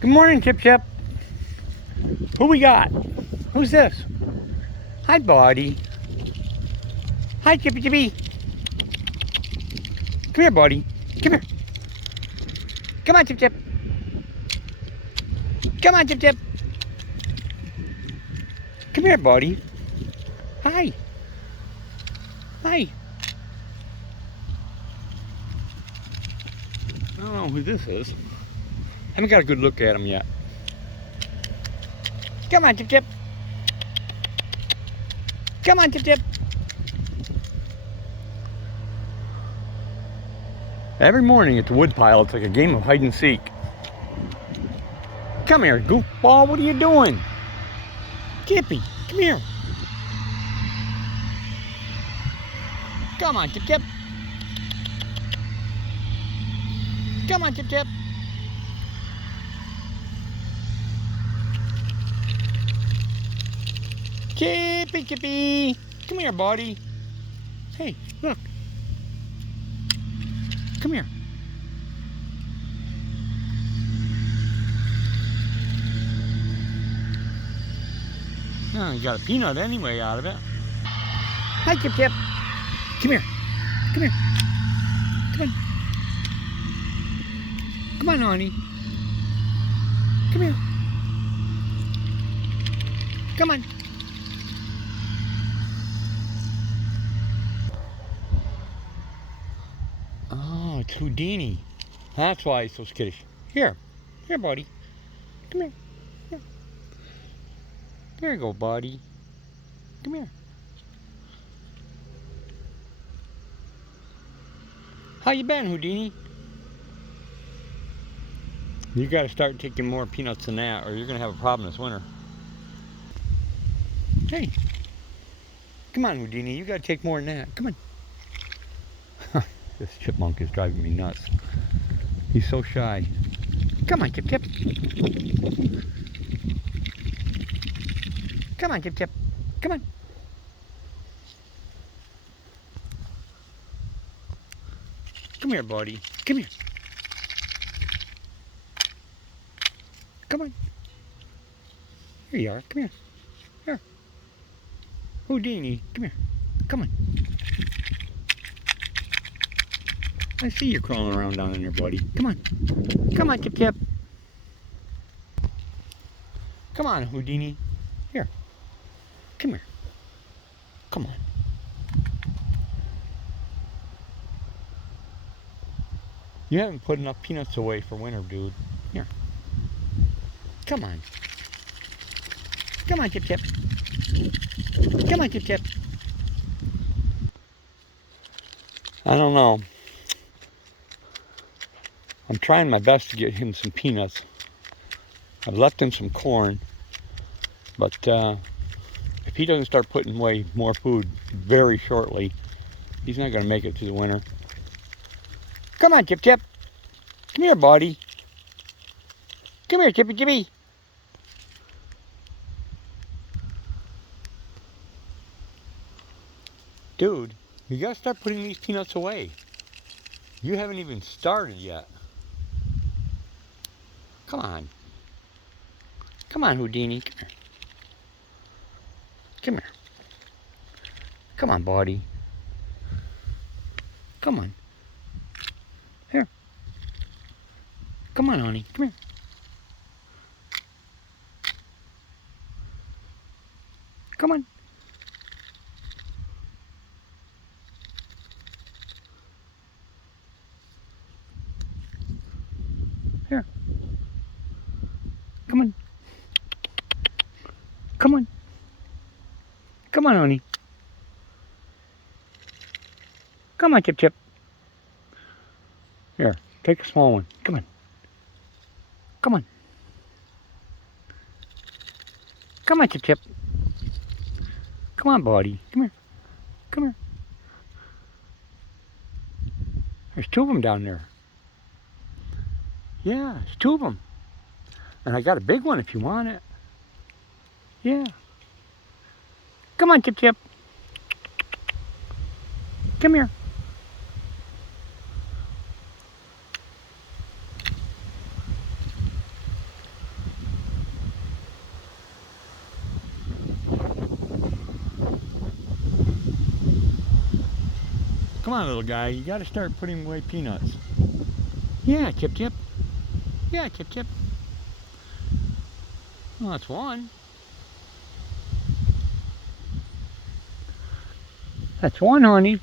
Good morning, Chip Chip. Who we got? Who's this? Hi, buddy. Hi, Chippy Chippy. Come here, buddy. Come here. Come on, Chip Chip. Come on, Chip Chip. Come here, buddy. Hi. Hi. I don't know who this is. Haven't got a good look at him yet. Come on, Chip Chip. Come on, Chip Chip. Every morning at the woodpile, it's like a game of hide and seek. Come here, goofball. What are you doing? Chippy, come here. Come on, Chip Chip. Come on, Chip Chip. Chippy, Chippy. Come here, buddy. Hey, look. Come here. Oh, you got a peanut anyway out of it. Hi, Chip Chip. Come here. Come here. Come on. Come on, honey. Come here. Come on. Oh, it's Houdini. That's why he's so skittish. Here. Here, buddy. Come here. Here. There you go, buddy. Come here. How you been, Houdini? You got to start taking more peanuts than that, or you're going to have a problem this winter. Hey. Come on, Houdini. You got to take more than that. Come on. This chipmunk is driving me nuts. He's so shy. Come on, Chip Chip. Come on, Chip Chip. Come on. Come here, buddy. Come here. Come on. Here you are. Come here. Here. Houdini. Come here. Come on. I see you crawling around down in there, buddy. Come on. Come on, Chip Chip. Come on, Houdini. Here. Come here. Come on. You haven't put enough peanuts away for winter, dude. Here. Come on. Come on, Chip Chip. Come on, Chip Chip. I don't know. I'm trying my best to get him some peanuts. I've left him some corn, but if he doesn't start putting away more food very shortly, he's not going to make it through the winter. Come on, Chip Chip. Come here, buddy. Come here, Chippy Chippy. Dude, you got to start putting these peanuts away. You haven't even started yet. Come on. Come on, Houdini. Come here. Come here. Come on, buddy. Come on. Here. Come on, honey. Come here. Come on. Here. Come on. Come on. Come on, honey. Come on, Chip Chip. Here, take a small one. Come on. Come on. Come on, Chip Chip. Come on, buddy. Come here. Come here. There's two of them down there. Yeah, there's two of them. And I got a big one if you want it. Yeah. Come on, Chip Chip. Come here. Come on, little guy. You got to start putting away peanuts. Yeah, Chip Chip. Yeah, Chip Chip. Well, that's one. That's one, honey.